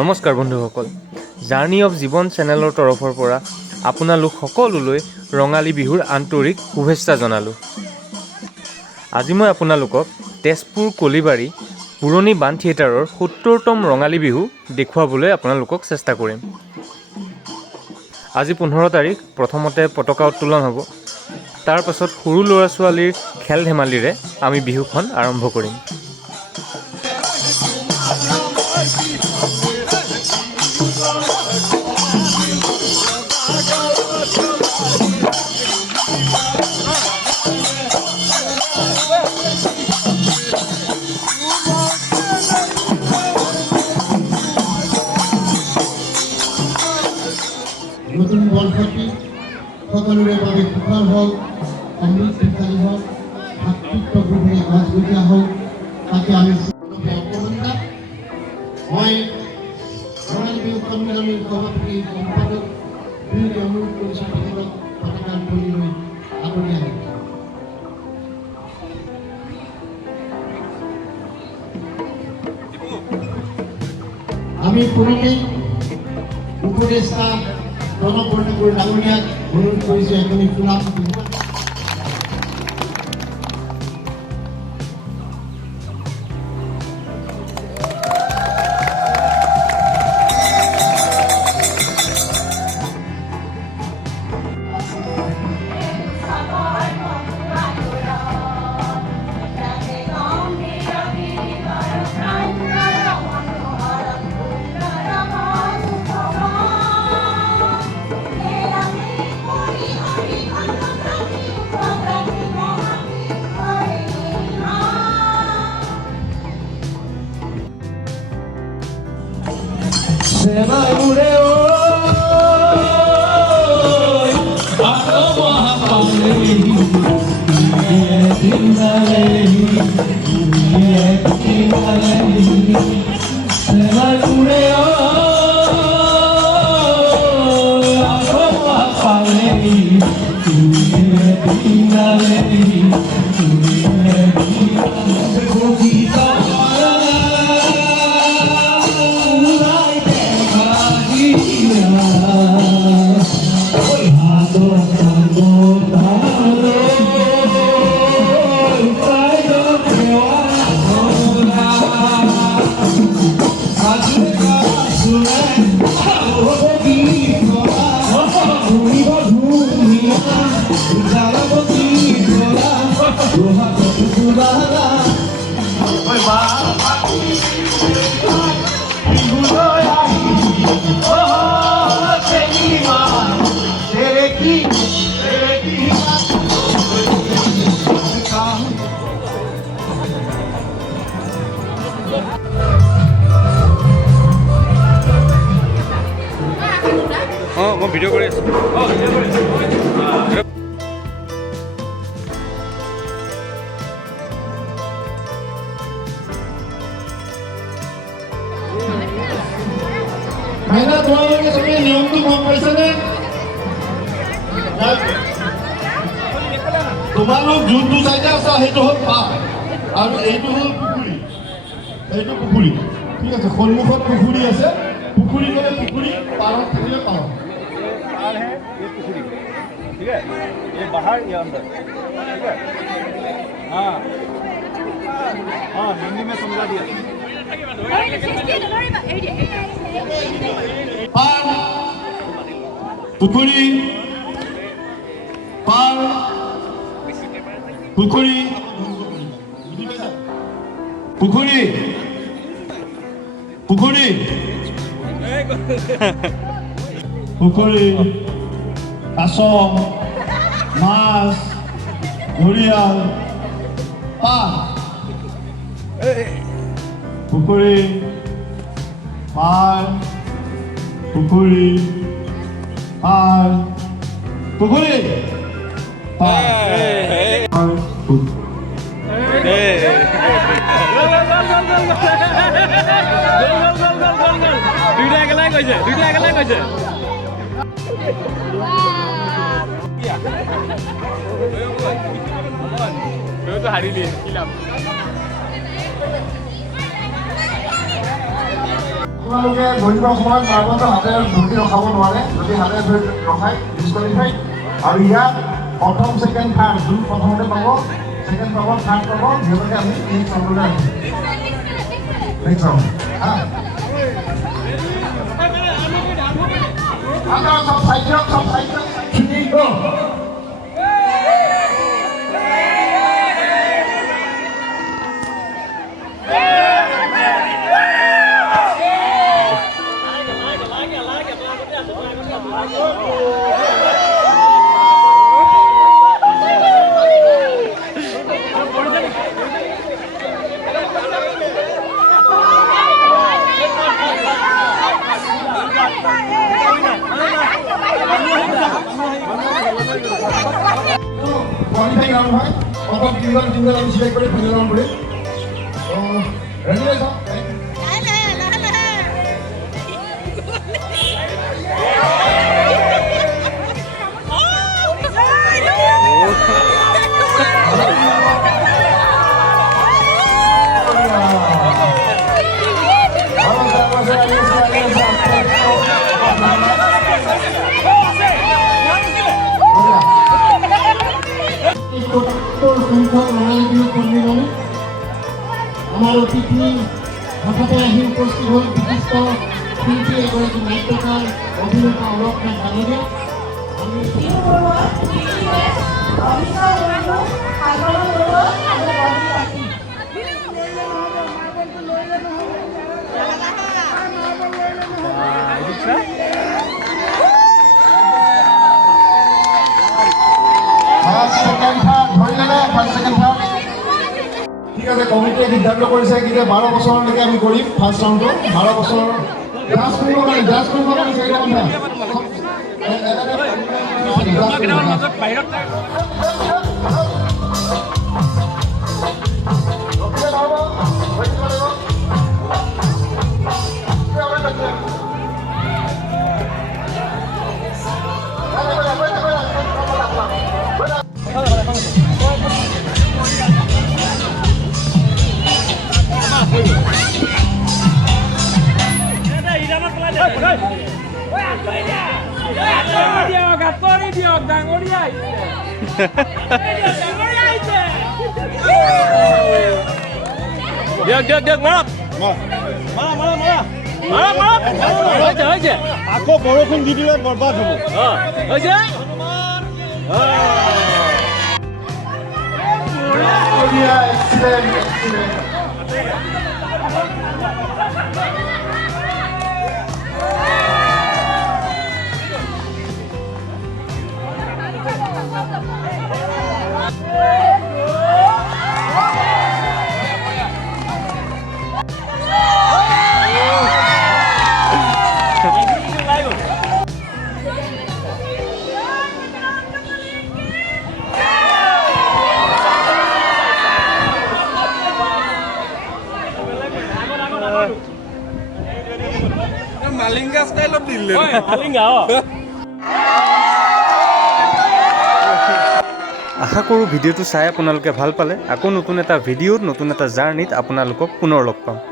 নমস্কাৰ বন্ধুসকল, journey of জীৱন চেনেলৰ তৰফৰ পৰা আপোনালোক সকলোলৈ ৰঙালী বিহুৰ আন্তৰিক শুভেচ্ছা জনালোঁ। আজি মই আপোনালোকক তেজপুৰ কলিবাৰী পুৰণি বাণ থিয়েটাৰৰ ৭০তম ৰঙালী বিহু দেখুৱাবলৈ আপোনালোকক চেষ্টা কৰিম। আজি ১৫ তাৰিখ, প্ৰথমতে পতাকা উত্তোলন হ'ব। তাৰ পাছত সৰু ল'ৰা ছোৱালীৰ খেল ধেমালিৰে আমি বিহুখন আৰম্ভ কৰিম। নতুন বৰ্ষটি সকলোৰে বাবে সুখৰ হওক, সমৃদ্ধিশালী হওক, ভাতৃত্ববোধেৰে মজবুতীয়া হওক, তাকে আমি মই ৰঙালী বিহু সন্মিলনীৰ সভাপতি সম্পাদক দুয়োকে অনুৰোধ কৰিছোঁ তেখেতক পতাকা উত্তোলনলৈ আদৰি আনিম। আমি পুৰণি উপদেষ্টা প্ৰণৱ বৰঠাকুৰ ডাঙৰীয়াক অনুৰোধ কৰিছোঁ এখনি সুনাম দিব। Se va el mureo, a como a Paulei, se va el mureo, a como a Paulei, মই ভিডিঅ' কৰি আছোঁ। ভাইনা, তোমালোকে চবেই নিয়মটো গম পাইছানে? তোমালোক যোনটো চাইডে আছা সেইটো হ'ল পাৰ আৰু এইটো হ'ল পুখুৰী। এইটো পুখুৰী, ঠিক আছে। সন্মুখত পুখুৰী আছে, পুখুৰী গ'লে পুখুৰী, পাৰত থাকিলে পাৰ। पार है ये पुखरी, ठीक है, ये बाहर ये अंदर, ठीक है। हाँ हाँ, हिंदी में समझा दिया। পাৰ, পুখুৰী, পাৰ, পুখুৰী, পুখুৰী, পুখুৰী, পুখুৰী, কাছ, মাছ, ঘৰিয়াল, পাৰ, পুখুৰী, পাৰ, পুখুৰী, পাৰ, পুখুৰী, পাৰ, দুইটা একেলাই কৈছে, দুইটা একেলাই কৈছে। হাৰিলি আপোনালোকে দৌৰিবৰ সময়ত মাৰ্বলটো হাতেৰে ধৰি ৰখাব নোৱাৰে যদি হাতেৰে ধৰি ৰখাই ডিছকুৱালিফাই আৰু ইয়াত প্ৰথম ছেকেণ্ড থাৰ্ড যোন প্ৰথমতে পাব ছেকেণ্ড পাব থাৰ্ড পাব সিহঁতকে আমি নেক্সট ৰাউণ্ডলৈ আহিম নেক্সট ৰাউণ্ড সব চাই দিয়ক qualifying round হয় অন্তত তিনজন আমি সিলেক্ট কৰি ফাইনেল ৰাউণ্ড কৰিম ৰেডি হৈ যাওক আমাৰ অতিথি হঠাতে আহি উপস্থিত হ'ল বিশিষ্ট শিল্পী এগৰাকী নাট্যকাৰ অভিনেতা অলকনাথ ডাঙৰীয়া ঠিক আছে কমিটিয়ে সিদ্ধান্ত কৰিছে কি যে 12 বছৰলৈকে আমি কৰিম ফাৰ্ষ্ট ৰাউণ্ডটো 12 বছৰ জাজ কৰিবৰ কাৰণে চাৰিটা আকৌ বৰষুণ দি দিলে বৰবাদ হ'ব মালিঙ্গা স্টাইলত দিলে আশা কৰোঁ ভিডিঅ'টো চাই আপোনালোকে ভাল পালে আকৌ নতুন এটা ভিডিঅ'ত নতুন এটা জাৰ্ণিত আপোনালোকক পুনৰ লগ পাম